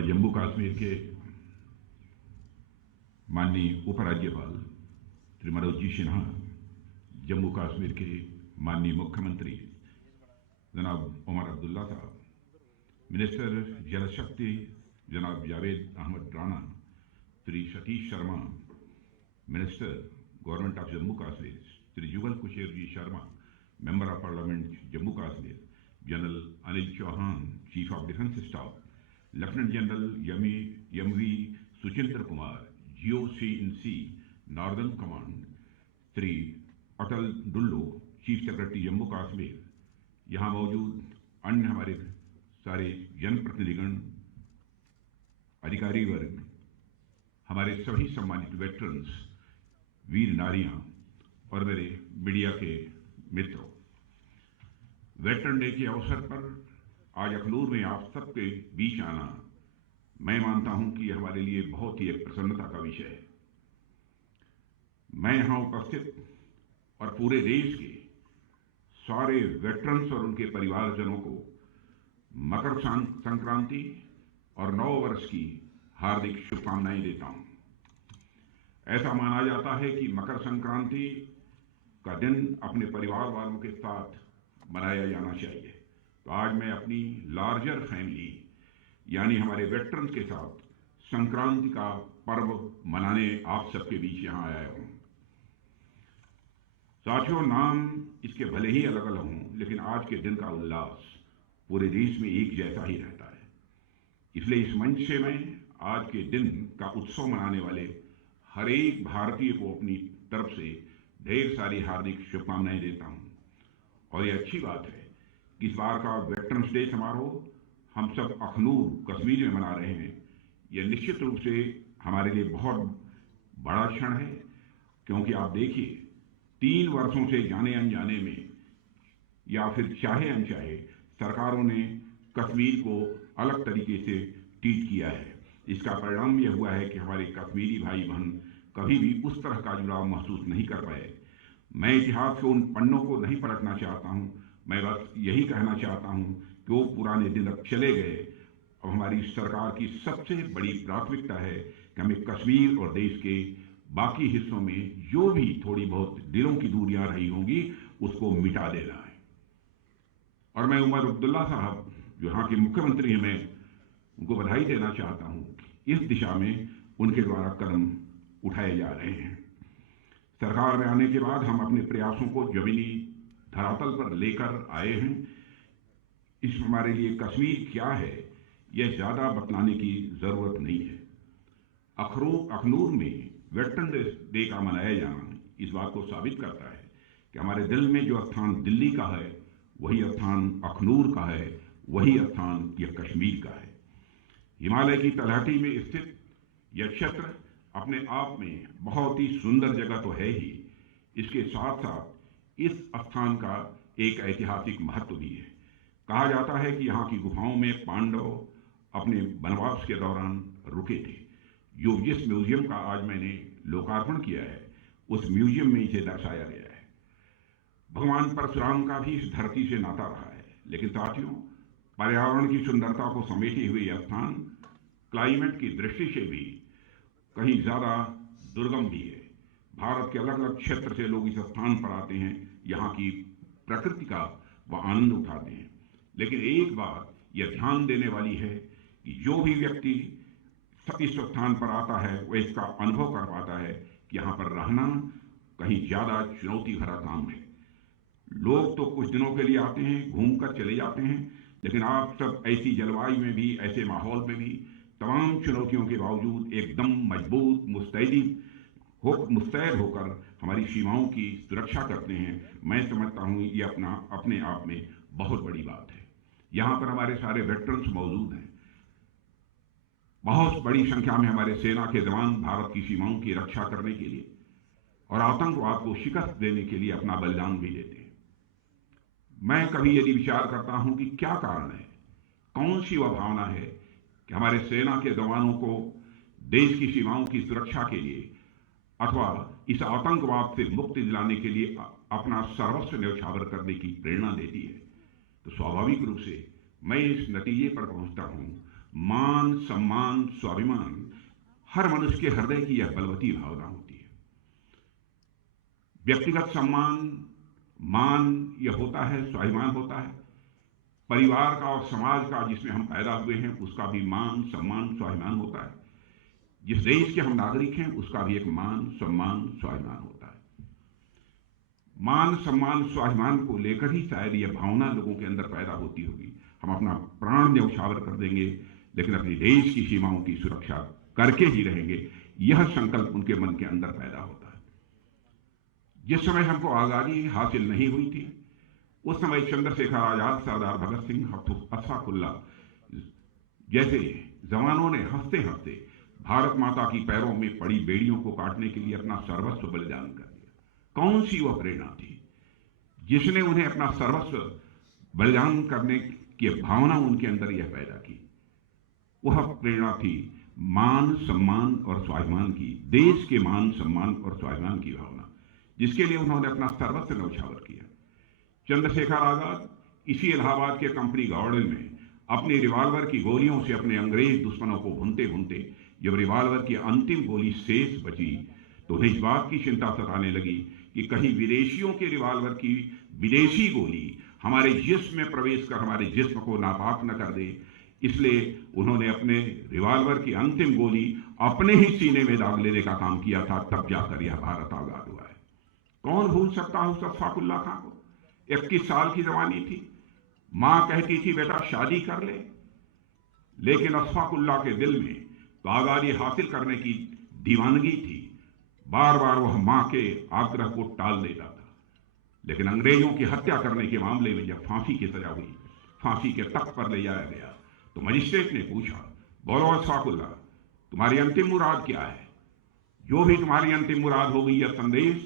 हमारे जम्मू कश्मीर के माननीय उपराज्यपाल श्री मनोज जी सिन्हा, जम्मू कश्मीर के माननीय मुख्यमंत्री जनाब उमर अब्दुल्ला साहब, मिनिस्टर जल शक्ति जनाब Javed Ahmed Rana, Shri Satish Sharma, minister government of Jammu Kashmir Shri Jugal Kishore ji Sharma, member of parliament Jammu Kashmir, general Anil Chauhan, chief of defence staff, lieutenant general M V Suchindra Kumar, GOC-in-C northern command, Shri Atal Dulloo, chief secretary Jammu Kashmir, यहाँ मौजूद अन्य हमारे सारे जनप्रतिनिधिगण, अधिकारी वर्ग, हमारे सभी सम्मानित वेटरन्स, वीर नारियां और मेरे मीडिया के मित्रों, वेटरन डे के अवसर पर आज अखनूर में आप सबके बीच आना मैं मानता हूं कि हमारे लिए बहुत ही एक प्रसन्नता का विषय है। मैं यहां उपस्थित और पूरे देश के सारे वेटरन्स और उनके परिवारजनों को मकर संक्रांति और नव वर्ष की हार्दिक शुभकामनाएं देता हूं। ऐसा माना जाता है कि मकर संक्रांति का दिन अपने परिवार वालों के साथ मनाया जाना चाहिए। तो आज मैं अपनी लार्जर फैमिली यानी हमारे वेटरन्स के साथ संक्रांति का पर्व मनाने आप सबके बीच यहां आया हूं। साथियों, नाम इसके भले ही अलग अलग हों, लेकिन आज के दिन का उल्लास पूरे देश में एक जैसा ही रहता है। इसलिए इस मंच से मैं आज के दिन का उत्सव मनाने वाले हर एक भारतीय को अपनी तरफ से ढेर सारी हार्दिक शुभकामनाएं देता हूं। और ये अच्छी बात है कि इस बार का वेटरन्स डे समारोह हम सब अखनूर कश्मीर में मना रहे हैं। यह निश्चित रूप से हमारे लिए बहुत बड़ा क्षण है, क्योंकि आप देखिए 3 वर्षों से जाने अनजाने में या फिर चाहे अनचाहे सरकारों ने कश्मीर को अलग तरीके से ट्रीट किया है। इसका परिणाम यह हुआ है कि हमारे कश्मीरी भाई बहन कभी भी उस तरह का जुड़ाव महसूस नहीं कर पाए। मैं इतिहास के उन पन्नों को नहीं पलटना चाहता हूं, मैं बस यही कहना चाहता हूं कि वो पुराने दिन अब चले गए। अब हमारी सरकार की सबसे बड़ी प्राथमिकता है कि हमें कश्मीर और देश के बाकी हिस्सों में जो भी थोड़ी बहुत दिलों की दूरियां रही होंगी उसको मिटा देना है। और मैं उमर अब्दुल्ला साहब जो यहाँ के मुख्यमंत्री हैं, मैं उनको बधाई देना चाहता हूं। इस दिशा में उनके द्वारा कदम उठाए जा रहे हैं। सरकार में आने के बाद हम अपने प्रयासों को जमीनी धरातल पर लेकर आए हैं। इस हमारे लिए कश्मीर क्या है यह ज्यादा बतलाने की जरूरत नहीं है। अखनूर में वेटरन डे का मनाया जाना इस बात को साबित करता है कि हमारे दिल में जो स्थान दिल्ली का है वही स्थान अखनूर का है, वही स्थान यह कश्मीर का है। हिमालय की तलहटी में स्थित यह क्षेत्र अपने आप में बहुत ही सुंदर जगह तो है ही, इसके साथ साथ इस स्थान का एक ऐतिहासिक महत्व भी है। कहा जाता है कि यहाँ की गुफाओं में पांडव अपने वनवास के दौरान रुके थे। जिस म्यूजियम का आज मैंने लोकार्पण किया है उस म्यूजियम में इसे दर्शाया गया है। भगवान परशुराम का भी इस धरती से नाता रहा है। लेकिन साथियों, पर्यावरण की सुंदरता को समेटे हुए यह स्थान क्लाइमेट की दृष्टि से भी कहीं ज्यादा दुर्गम भी है। भारत के अलग अलग क्षेत्र से लोग इस स्थान पर आते हैं, यहाँ की प्रकृति का वह आनंद उठाते हैं। लेकिन एक बात यह ध्यान देने वाली है कि जो भी व्यक्ति इस स्थान पर आता है वह इसका अनुभव कर पाता है कि यहाँ पर रहना कहीं ज्यादा चुनौती भरा काम है। लोग तो कुछ दिनों के लिए आते हैं, घूमकर चले जाते हैं, लेकिन आप सब ऐसी जलवायु में भी, ऐसे माहौल में भी तमाम चुनौतियों के बावजूद एकदम मजबूत मुस्तैद होकर हमारी सीमाओं की सुरक्षा करते हैं। मैं समझता हूं ये अपने आप में बहुत बड़ी बात है। यहां पर हमारे सारे वेटरन्स मौजूद हैं। बहुत बड़ी संख्या में हमारे सेना के जवान भारत की सीमाओं की रक्षा करने के लिए और आतंकवाद को शिकस्त देने के लिए अपना बलिदान भी देते हैं। मैं कभी यदि विचार करता हूं कि क्या कारण है, कौन सी वह भावना है कि हमारे सेना के जवानों को देश की सीमाओं की सुरक्षा के लिए अथवा इस आतंकवाद से मुक्ति दिलाने के लिए अपना सर्वस्व न्यौछावर करने की प्रेरणा देती है, तो स्वाभाविक रूप से मैं इस नतीजे पर पहुंचता हूं मान, सम्मान, स्वाभिमान हर मनुष्य के हृदय की यह बलवती भावना होती है। व्यक्तिगत सम्मान, मान यह होता है, स्वाभिमान होता है। परिवार का और समाज का जिसमें हम पैदा हुए हैं उसका भी मान, सम्मान, स्वाभिमान होता है। जिस देश के हम नागरिक हैं उसका भी एक मान, सम्मान, स्वाभिमान होता है। मान, सम्मान, स्वाभिमान को लेकर ही शायद यह भावना लोगों के अंदर पैदा होती होगी। हम अपना प्राण न्यौछावर कर देंगे लेकिन अपने देश की सीमाओं की सुरक्षा करके ही रहेंगे, यह संकल्प उनके मन के अंदर पैदा होता है। जिस समय हमको आजादी हासिल नहीं हुई थी उस समय चंद्रशेखर आजाद, सरदार भगत सिंह, अशफाक उल्लाह जैसे जवानों ने हंसते हंसते भारत माता की पैरों में पड़ी बेड़ियों को काटने के लिए अपना सर्वस्व बलिदान कर दिया। कौन सी वह प्रेरणा थी जिसने उन्हें अपना सर्वस्व बलिदान करने की भावना उनके अंदर यह पैदा की? वह प्रेरणा थी मान, सम्मान और स्वाभिमान की, देश के मान, सम्मान और स्वाभिमान की भावना, जिसके लिए उन्होंने अपना सर्वस्व न्यौछावर किया। चंद्रशेखर आजाद इसी इलाहाबाद के कंपनी गार्डन में अपने रिवाल्वर की गोलियों से अपने अंग्रेज दुश्मनों को भूनते भूनते जब रिवाल्वर की अंतिम गोली शेष बची तो उन्हें इस बात की चिंता सताने लगी कि कहीं विदेशियों के रिवाल्वर की विदेशी गोली हमारे जिस्म में प्रवेश कर हमारे जिस्म को नापाक न कर दे। इसलिए उन्होंने अपने रिवाल्वर की अंतिम गोली अपने ही सीने में दाग लेने का काम किया था। तब जाकर यह भारत आजाद हुआ है। कौन भूल सकता है उस अशफाक उल्लाह खां को? 21 साल की जवानी थी, मां कहती थी बेटा शादी कर ले, लेकिन अशफाक उल्लाह के दिल में तो आजादी हासिल करने की दीवानगी थी। बार बार वह मां के आग्रह को टाल देता था। लेकिन अंग्रेजों की हत्या करने के मामले में जब फांसी की सजा हुई, फांसी के तख्त पर ले जाया गया, तो मजिस्ट्रेट ने पूछा, बोलो अशफाक उल्लाह, तुम्हारी अंतिम मुराद क्या है? जो भी तुम्हारी अंतिम मुराद होगी यह संदेश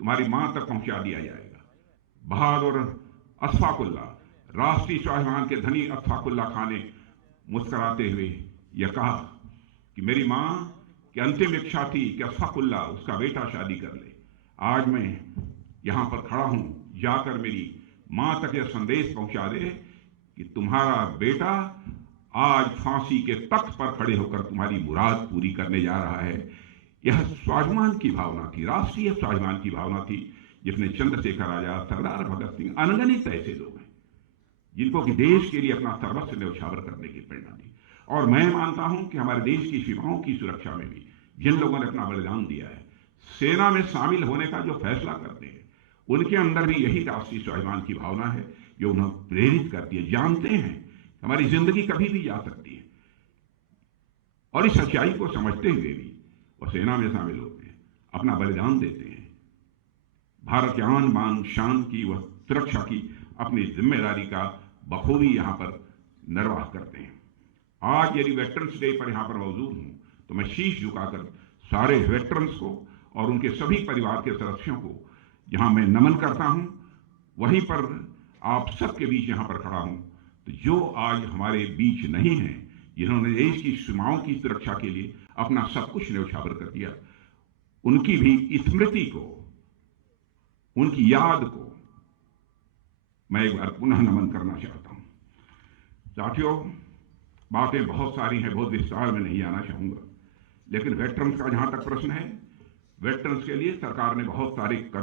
तुम्हारी मां तक पहुंचा दिया जाएगा। बहादुर अशफाक उल्लाह, राष्ट्रीय स्वाभिमान के धनी अशफाक उल्लाह खां ने मुस्कुराते हुए यह कहा कि मेरी मां की अंतिम इच्छा थी कि अशफाक उल्लाह उसका बेटा शादी कर ले। आज मैं यहां पर खड़ा हूं, जाकर मेरी मां तक यह संदेश पहुंचा दे कि तुम्हारा बेटा आज फांसी के तख्त पर खड़े होकर तुम्हारी मुराद पूरी करने जा रहा है। यह स्वाभिमान की भावना थी, राष्ट्रीय स्वाभिमान की भावना थी, जिसने चंद्रशेखर आजाद, सरदार भगत सिंह, अनगिनत ऐसे लोग हैं जिनको कि देश के लिए अपना सर्वस्व न्यौछावर करने की प्रेरणा दी। और मैं मानता हूं कि हमारे देश की सीमाओं की सुरक्षा में भी जिन लोगों ने अपना बलिदान दिया है, सेना में शामिल होने का जो फैसला करते हैं, उनके अंदर भी यही राष्ट्रीय स्वाभिमान की भावना है जो उन्हें प्रेरित करती है। जानते हैं हमारी जिंदगी कभी भी जा सकती है, और इस सच्चाई को समझते हुए भी वो सेना में शामिल होते हैं, अपना बलिदान देते हैं, भारत के आन बान शान की वह सुरक्षा की अपनी जिम्मेदारी का बखूबी यहां पर निर्वाह करते हैं। आज यदि वेटरन्स डे पर यहां पर मौजूद हूं तो मैं शीश झुकाकर सारे वेटरन्स को और उनके सभी परिवार के सदस्यों को जहां मैं नमन करता हूं, वहीं पर आप सबके बीच यहां पर खड़ा हूं। तो जो आज हमारे बीच नहीं है, जिन्होंने देश की सीमाओं की सुरक्षा के लिए अपना सब कुछ न्यौछावर कर दिया, उनकी भी स्मृति को, उनकी याद को मैं एक बार पुनः नमन करना चाहता हूं। साथियों, बातें बहुत सारी हैं, बहुत विस्तार में नहीं आना चाहूंगा, लेकिन वेटरन्स का जहां तक प्रश्न है, वेटरन्स के लिए सरकार ने बहुत सारे कदम